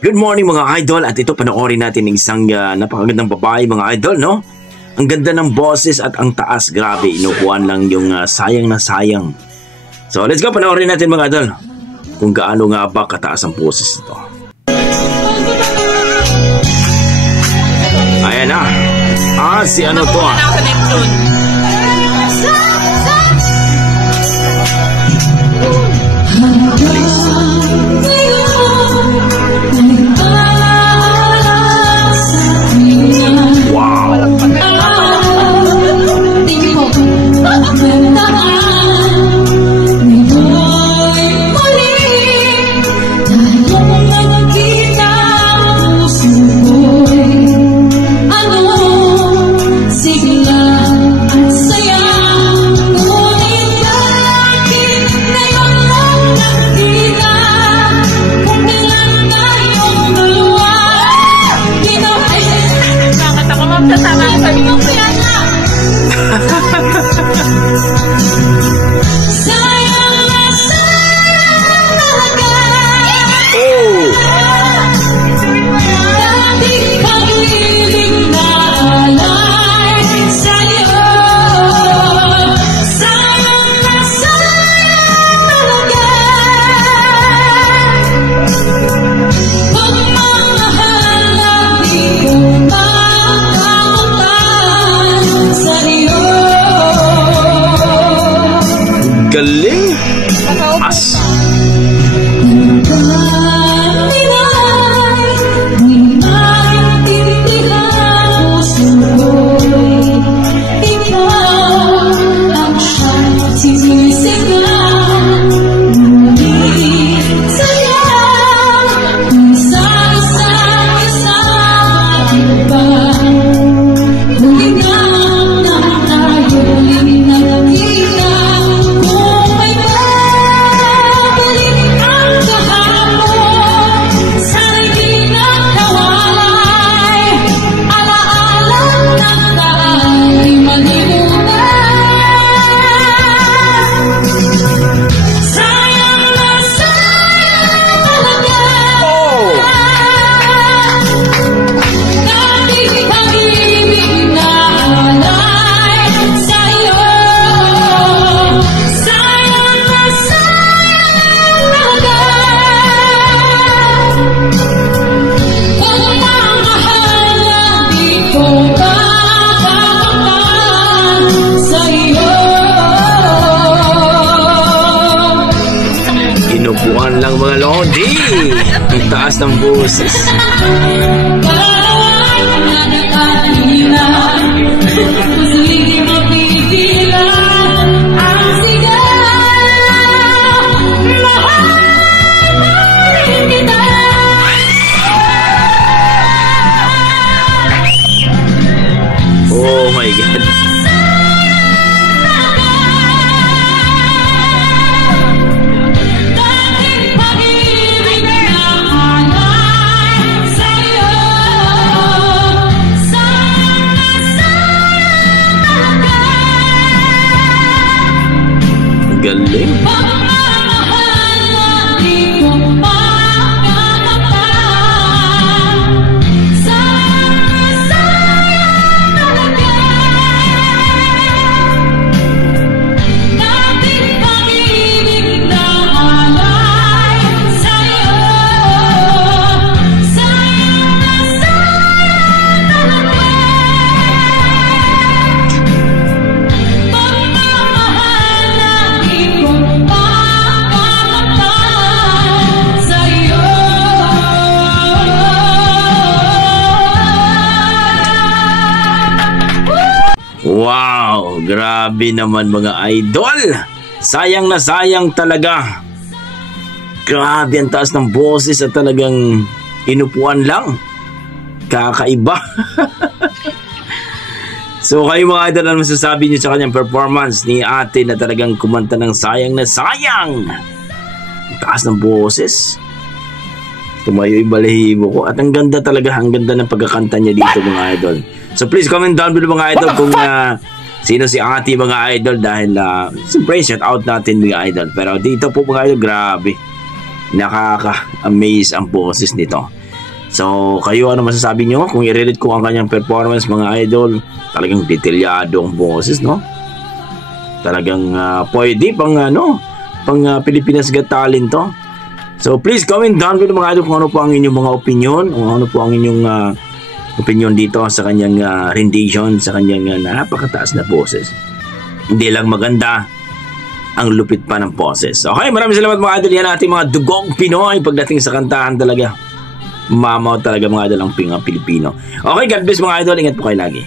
Good morning mga idol, at ito panoorin natin ng isang napakagandang babae mga idol, no? Ang ganda ng boses at ang taas, grabe, inukuan lang yung sayang na sayang. So let's go, panoorin natin mga idol kung gaano nga ba kataas ang boses ito. Ayan na. Si ano to galing. As. Inupuan lang mga lodi. Ang taas ng boses. Oh my God. Galing. Wow, grabe naman mga idol. Sayang na sayang talaga. Grabe ang taas ng boses at talagang inupuan lang. Kakaiba. So kayo mga idol, ano masasabi niyo sa kanyang performance ni ate na talagang kumanta ng sayang na sayang? Ang taas ng boses. Tumayo yung balahibo ko. At ang ganda talaga, ang ganda ng pagkakanta niya dito mga idol. So please comment down below mga idol kung sino si ate mga idol, dahil siyempre shout out natin mga idol. Pero dito po mga idol, grabe, nakaka-amaze ang boses nito. So, kayo ano masasabi nyo? Kung i-relate ko ang kanyang performance, mga idol, talagang detalyado ang boses, no? Talagang pwede pang Pilipinas Got Talent to. So, please comment down below mga idol kung ano po ang inyong mga opinion, kung ano po ang inyong opinion dito sa kanyang rendition, sa kanyang napakataas na boses. Hindi lang maganda, ang lupit pa ng boses. Okay, maraming salamat mga idol. Yan ating mga dugong Pinoy pagdating sa kantahan talaga. Mamaw talaga mga idol ang Pilipino. Okay, God bless mga idol. Ingat po kayo lagi.